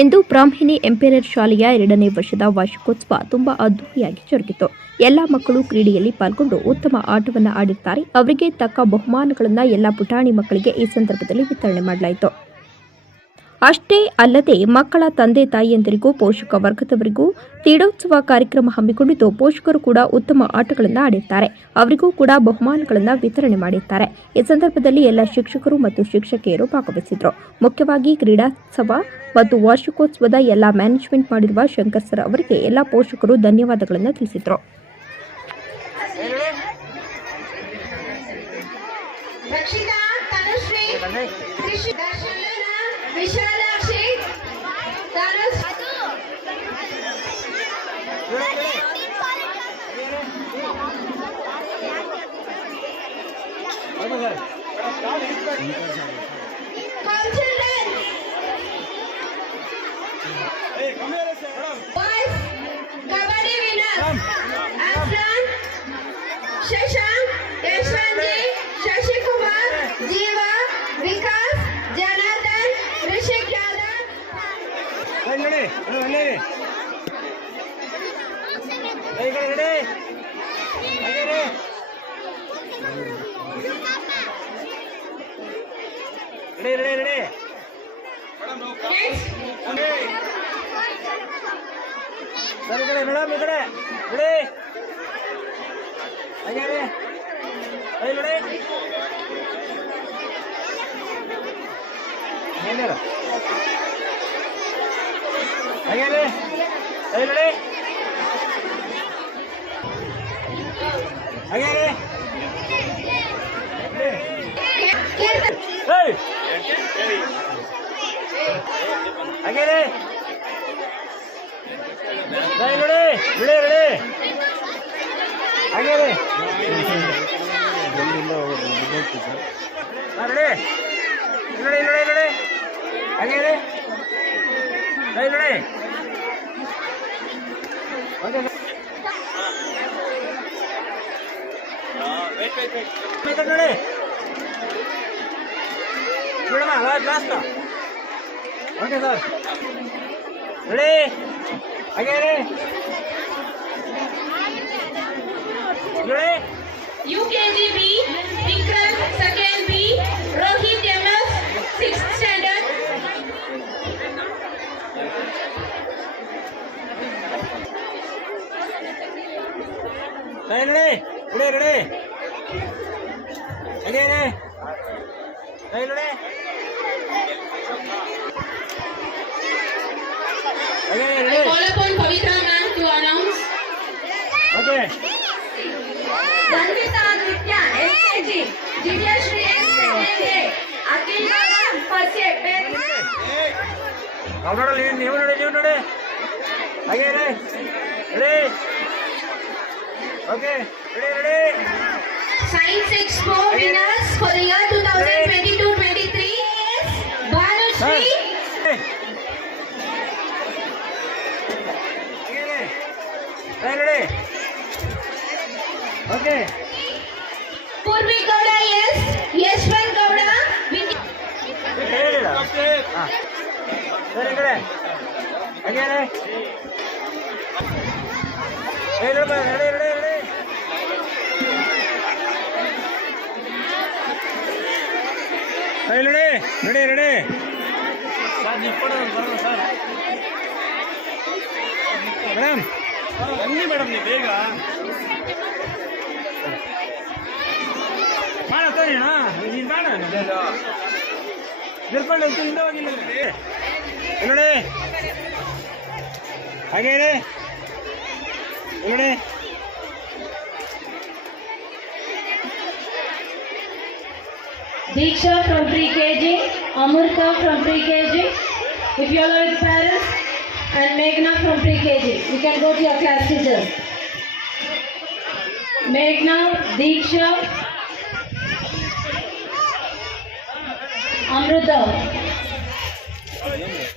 ಇಂದು ಬ್ರಾಹ್ಮಿಣಿ ಎಂಪೈರರ್ ಶಾಲೆಯ ಎರಡನೇ ವರ್ಷದ ವಾರ್ಷಿಕೋತ್ಸವ ತುಂಬಾ ಅದ್ದೂರಿಯಾಗಿ ಜರುಗಿತು. ಎಲ್ಲ ಮಕ್ಕಳು ಕ್ರೀಡೆಯಲ್ಲಿ ಪಾಲ್ಗೊಂಡು ಉತ್ತಮ ಆಟವನ್ನು ಆಡಿದ್ದಾರೆ ಅವರಿಗೆ ತಕ್ಕ ಬಹುಮಾನಗಳನ್ನು ಎಲ್ಲ ಪುಟಾಣಿ ಮಕ್ಕಳಿಗೆ ಈ ಸಂದರ್ಭದಲ್ಲಿ ವಿತರಣೆ ಮಾಡಲಾಯಿತು. ಅಷ್ಟೇ ಅಲ್ಲದೆ ಮಕ್ಕಳ ತಂದೆ ತಾಯಿಯಂದರಿಗೂ, ಪೋಷಕ ವರ್ಗದವರಿಗೂ ಕ್ರೀಡೋತ್ಸವ ಕಾರ್ಯಕ್ರಮ ಹಮ್ಮಿಕೊಂಡಿದ್ದು, ಪೋಷಕರು ಕೂಡ ಉತ್ತಮ ಆಟಗಳನ್ನು ಆಡುತ್ತಾರೆ ಅವರಿಗೂ ಕೂಡ ಬಹುಮಾನಗಳನ್ನು ವಿತರಣೆ ಮಾಡಿದ್ದಾರೆ ಈ ಸಂದರ್ಭದಲ್ಲಿ ಎಲ್ಲ ಶಿಕ್ಷಕರು ಮತ್ತು ಶಿಕ್ಷಕಿಯರು ಭಾಗವಹಿಸಿದರು ಮುಖ್ಯವಾಗಿ ಕ್ರೀಡಾತ್ಸವ ಮತ್ತು ವಾರ್ಷಿಕೋತ್ಸವದ ಎಲ್ಲ ಮ್ಯಾನೇಜ್ಮೆಂಟ್ ಮಾಡಿರುವ ಶಂಕರ್ ಸರ್ ಅವರಿಗೆ ಎಲ್ಲ ಪೋಷಕರು ಧನ್ಯವಾದಗಳನ್ನು ತಿಳಿಸಿದರು. Rakshitha, Tanushree, Krishi Darshana Vishalakshi Come children. Hey, come here, Boys, kabaddi winners. Aslan, Shashank, Yashwanji, Shashi Kumar, Jeeva, Vikas, Janardhan, Rishik Yadav. Vengade, vengade. Vengade, vengade. Vengade. Next, sir ಈ ಕಡೆ madam ಈ ಕಡೆ. ಬಿಡಿ ಹಾಗೆ ರೀ I ನೋಡಿ. ಏನಾರ ಹಾಗೆ ರೀ ನೋಡಿ. ಹಾಗೆ ರೀ Kirtan. ಏಯ್ ಹಾಗೆ ರೀ ಐ ನೋಡಿ ಬಿಡಿ ಬಿಡಿ ಹಾಗೆ ರೀ ಹಾಂ ನೋಡಿ ನೋಡಿ ನೋಡಿ ನೋಡಿ ಹಾಗೆ ರೀ ಐ ನೋಡಿ ಓಕೆ. ನೋಡಿ madam last okay sir ready UKG B, Vikram, second B, Rohit MS, sixth standard. Ready, ready, ready, ready. Again. I ready call upon Pavitra ma'am to announce. Okay Danvita Nitya, SKG, Divya Shri SKG, Akhil Madam, first year, parents. ನಾವು ನೋಡಲ್ಲ ನೀವು ನೋಡಿ ನೀವು ನೋಡಿ ಹಾಗೆ ರೀ ready okay ready ready Science Expo ಏಯ್ ready okay. Poorvi Gowda S Yashwar Gowda ready ready ಬನ್ನಿ ಮೇಡಮ್ ನೀವು ಬೇಗ. ಮಾಡ ಸರಿ ನೀನು ಬೇಡ ನಿರ್ಕೊಂಡು ಹಿಂದೆ ಹೋಗಿಲ್ಲ ನೋಡಿ. ಹಾಗೆ ನೋಡಿ. Deeksha from pre K G Amrutha from pre K G if you like and Meghna from pre-KG. You can go to your class teachers. Meghna, Diksha, Amruta,